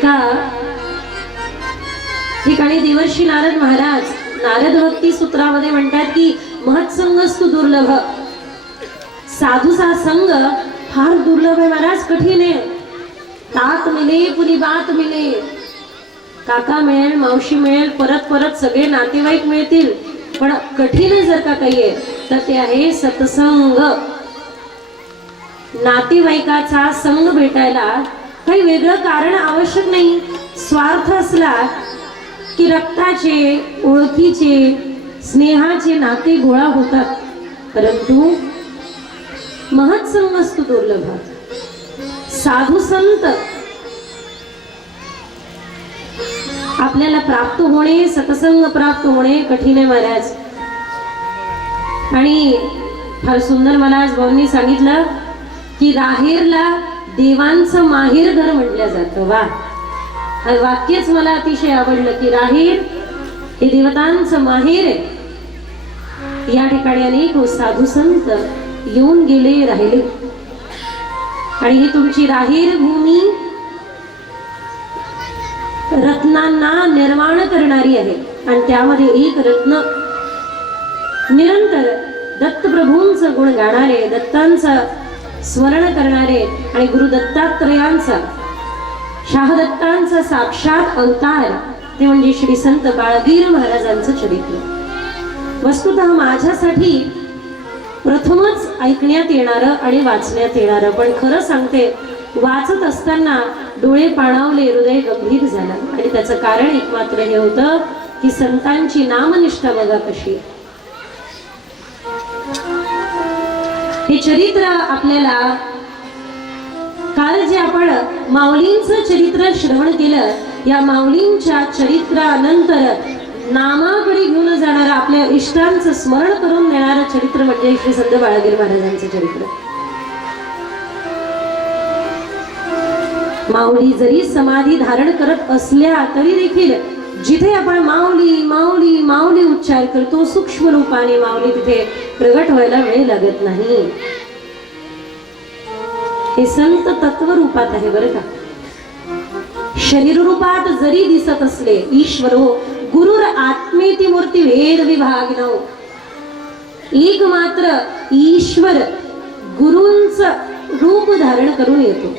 एका ठिकाणी देवर्षी नारद महाराज नारद भक्ती सूत्रामध्ये म्हणतात की महत्संगस्तु दुर्लभ। साधूचा संग फार दुर्लभ आहे महाराज कठीण आहे। तात मिले पुरी बात मिले। काका मिळेल मावशी मिळेल परत परत सगळे नातेवाईक मिळतील। पण कठीण आहे जर का काही आहे तर ते आहे सत्संग। नातेवाईकाचा संग भेटायला काही वेगळं कारण आवश्यक नाही. स्वार्थ असला की रक्ताचे ओळखीचे स्नेहाचे नाते गोळा होतात. परंतु महत्संग असतो दुर्लभ. साधू संत आपल्याला प्राप्त होणे सतसंग प्राप्त होणे कठीण आहे महाराज. आणि फार सुंदर मला आज भाऊंनी सांगितलं की राहेरला देवांचं माहीर घर म्हटलं जातं. वा. वाक्यच मला अतिशय आवडलं की राहीर हे देवतांचं माहेर आहे. या ठिकाणी अनेक साधू संत येऊन गेले राहिले. आणि ही तुमची राहीर भूमी रत्नांना निर्माण करणारी आहे. आणि त्यामध्ये एक रत्न निरंतर दत्तप्रभूंचं गुण गाणारे दत्तांचं स्मरण करणारे आणि गुरु दत्तात्रयांचा शाहदत्तांचा साक्षात अवतार ते म्हणजे श्री संत बाळवीर महाराजांचं चरित्र. वस्तुत माझ्यासाठी प्रथमच ऐकण्यात येणारं आणि वाचण्यात येणारं पण खरं सांगते वाचत असताना डोळे पाणावले हृदय गंभीर झालं. आणि त्याचं कारण एकमात्र हे होतं की संतांची नामनिष्ठा बघा कशी हे चरित्र आपल्याला काल जे आपण माऊलींचं चरित्र श्रवण केलं या माऊलींच्या चरित्रानंतर नामाकडे घेऊन जाणारं आपल्या इष्टांचं स्मरण करून देणारं चरित्र म्हणजे श्री संत बाळागीर महाराजांचं चरित्र. माऊली जरी समाधी धारण करत असल्या तरी देखील जिथे आपण माऊली माऊली माऊली उच्चार करतो सूक्ष्म रूपाने माऊली तिथे प्रगट व्हायला वेळ लागत नाही. हे संत तत्व रूपात आहे बरं का. शरीर रूपात जरी दिसत असले ईश्वरो गुरुर आत्मेती मूर्ती भेद विभाग एक मात्र ईश्वर गुरूंच रूप धारण करून येतो.